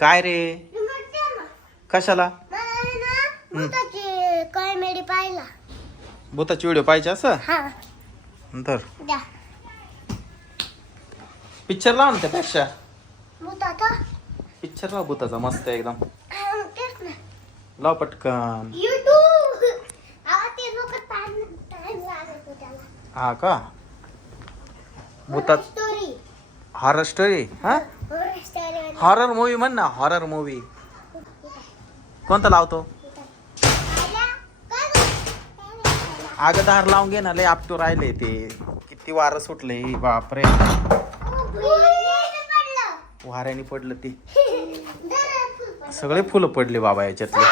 काय रे? कशाला? भूताची कॉमेडी पाहिला. भूताची व्हिडिओ पाहिजे असं? हा. तर द्या. पिक्चर लाव ना त्यापेक्षा. पिक्चर लाव भूताचा मस्त आहे एकदम. लाव पटकन. हा का? भूतात स्टोरी हॉरर स्टोरी हा? हॉरर मूवी म्हण ना हॉरर मूवी कोणता लावतो? अगं दार लावून घे ना लय आपटू राहिले ते. किती वारं सुटले बापरे. वाऱ्याने पडलं ते. सगळे फुलं पडले बाबा याच्यातले.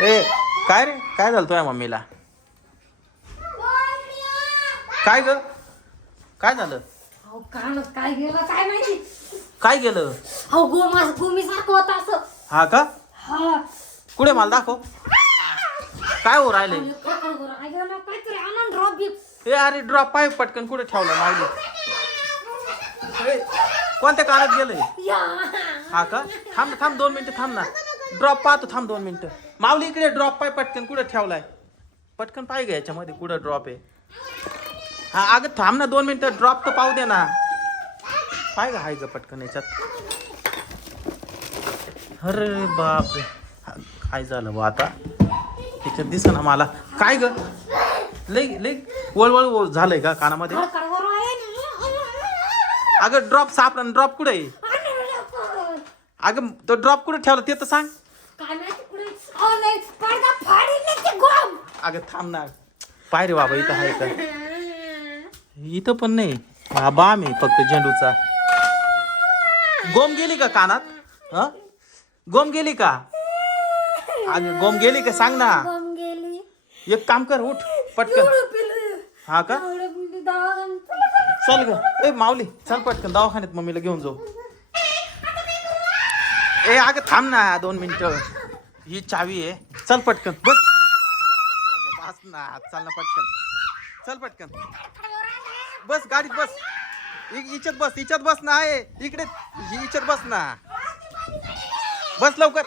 ए काय रे? काय झालं तुझ्या मम्मीला? काय ग? काय झालं? अहो कानात काय गेलं काय माहिती? काय अहो गोमा गोमी सारखं होत असं. हा का? हा. कुठे मला दाखव. काय हो राहिले? आणि काय काय बरं काय गेलं काहीतरी आनंद ड्रॉप बिप ए अरे ड्रॉप पाय पटकन. कुठे ठेवलं ए, कोणत्या कानात गेलंय? या. हा का? थांब थांब दोन मिनिटं थांब ना. ड्रॉप पाहतो थांब दोन मिनिटं. माऊली इकडे ड्रॉप पाय पटकन. कुठे ठेवलाय? पटकन पाय ग याच्यामध्ये. कुठं ड्रॉप आहे? हा अगं थांब ना दोन मिनिटं. ड्रॉप तर पाहू दे ना. पाय ग हाय ग पटकन याच्यात. अरे बापरे. काय झालं बा आता? त्याच्यात दिस ना मला. काय ग? लई लई वळवळ वळ झालंय का कानामध्ये? काय काय अगं ड्रॉप सापडा ड्रॉप कुठे आहे? अगं तो ड्रॉप कुठे ठेवला ते तर सांग. काय अगं थांब ना. पाय रे बाबा इथं आहे का? इथं पण नाही. हा बाम आहे फक्त झेंडूचा. गोम गेली का कानात? ह? गोम गेली का? अगं गोम गेली का? सांग ना. एक काम कर उठ पटकन. हा का. चल ग. ए माऊली चल पटकन दवाखान्यात मम्मीला घेऊन जाऊ. ए अगं थांब ना दोन मिनिटं. ही चावी आहे. चल पटकन बस अगं बस ना. चल ना पटकन. चल पटकन. बस गाडीत बस. इ- बस हिच्यात बस ना आहे इकडे हि- बस ना. बस लवकर.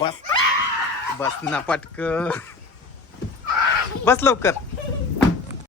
बस. बस ना पटक बस लवकर.